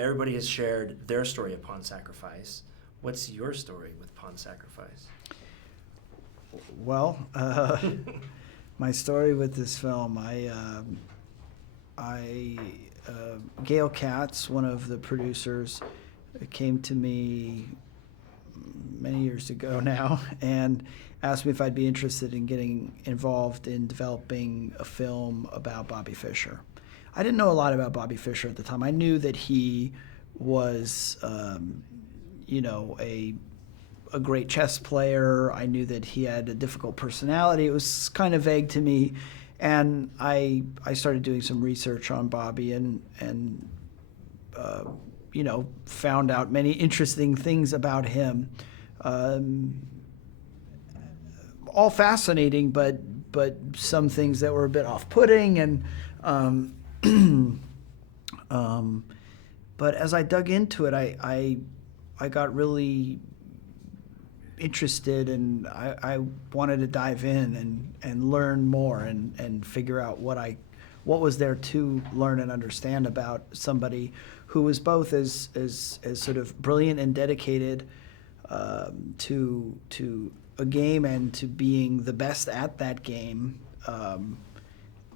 Everybody has shared their story of Pawn Sacrifice. What's your story with Pawn Sacrifice? Well, my story with this film, Gail Katz, one of the producers, came to me many years ago now and asked me if I'd be interested in getting involved in developing a film about Bobby Fischer. I didn't know a lot about Bobby Fischer at the time. I knew that he was, a great chess player. I knew that he had a difficult personality. It was kind of vague to me. And I started doing some research on Bobby and found out many interesting things about him. All fascinating, but some things that were a bit off-putting. And but as I dug into it, I got really interested, and I wanted to dive in and learn more and figure out what was there to learn and understand about somebody who was both as sort of brilliant and dedicated to a game and to being the best at that game,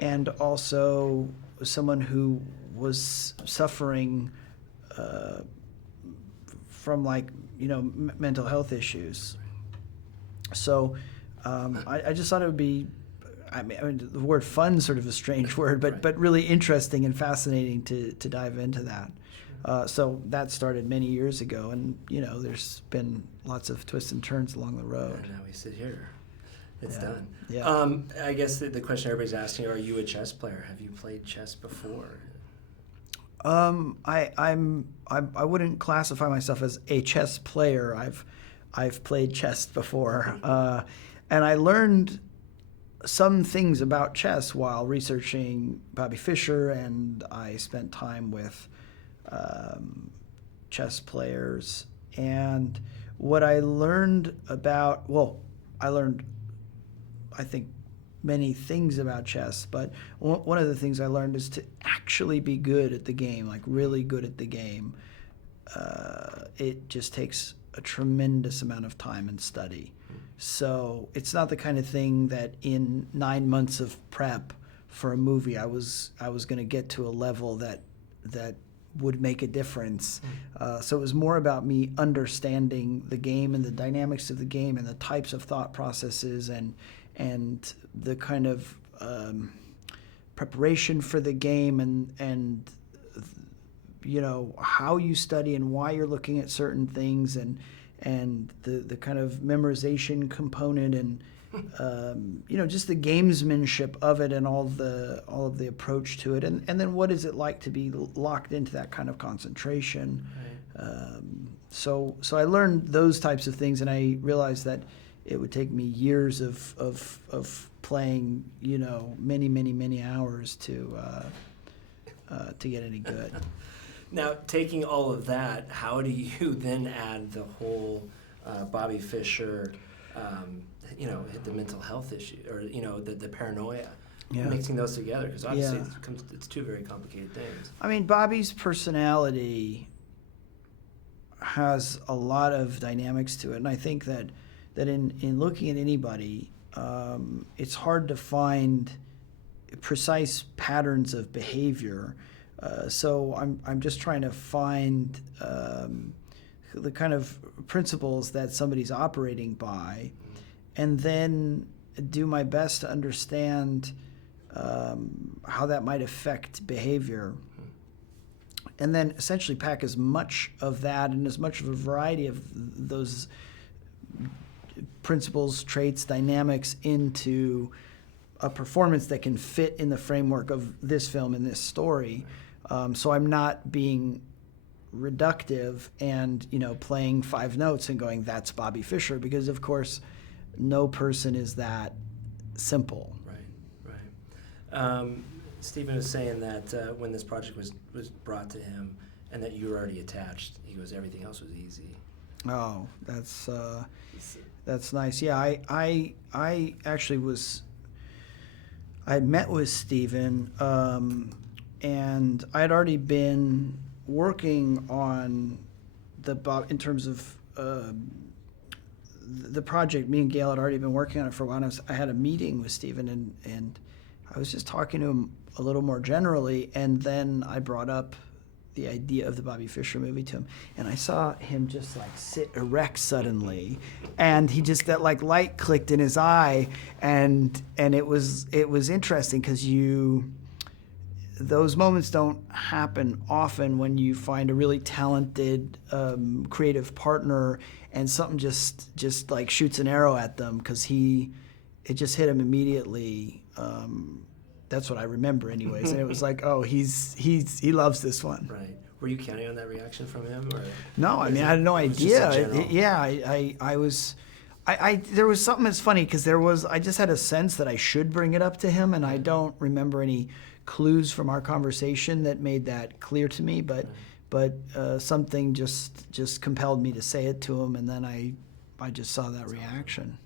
and also someone who was suffering from mental health issues. So I just thought it would be, I mean, the word fun sort of a strange word, but really interesting and fascinating to dive into that. So that started many years ago, and there's been lots of twists and turns along the road. And now we sit here. It's done. Yeah. I guess the question everybody's asking: are you a chess player? Have you played chess before? I wouldn't classify myself as a chess player. I've played chess before, and I learned some things about chess while researching Bobby Fischer, and I spent time with chess players. And what I learned I think, many things about chess, but one of the things I learned is to actually be good at the game, like really good at the game. It just takes a tremendous amount of time and study. So it's not the kind of thing that in 9 months of prep for a movie I was going to get to a level that would make a difference. So it was more about me understanding the game and the dynamics of the game and the types of thought processes and the kind of preparation for the game and how you study and why you're looking at certain things and the kind of memorization component and just the gamesmanship of it and all of the approach to it and then what is it like to be locked into that kind of concentration. Right. So I learned those types of things, and I realized that it would take me years of playing, many hours to get any good. Now, taking all of that, how do you then add the whole Bobby Fischer, the mental health issue, or the paranoia, mixing those together? Because obviously it's two very complicated things. I mean, Bobby's personality has a lot of dynamics to it, and I think that in looking at anybody, it's hard to find precise patterns of behavior. So I'm just trying to find the kind of principles that somebody's operating by, and then do my best to understand how that might affect behavior. And then essentially pack as much of that and as much of a variety of those principles, traits, dynamics into a performance that can fit in the framework of this film and this story. So I'm not being reductive and playing 5 notes and going, that's Bobby Fischer, because of course no person is that simple. Right. Stephen was saying that when this project was brought to him and that you were already attached, he goes, everything else was easy. Oh, that's nice. Yeah, I actually I had met with Stephen, and I had already been working on in terms of the project, me and Gail had already been working on it for a while. I had a meeting with Stephen, and I was just talking to him a little more generally, and then I brought up the idea of the Bobby Fischer movie to him, and I saw him just like sit erect suddenly, and he just, that like light clicked in his eye, and it was interesting because those moments don't happen often when you find a really talented creative partner and something just like shoots an arrow at them, because it just hit him immediately. That's what I remember anyways, and it was like, oh, he loves this one. Right. Were you counting on that reaction from him, or? No, I mean, I had no idea. I was. There was something that's funny, because I just had a sense that I should bring it up to him, and I don't remember any clues from our conversation that made that clear to me, but something just compelled me to say it to him, and then I just saw that reaction.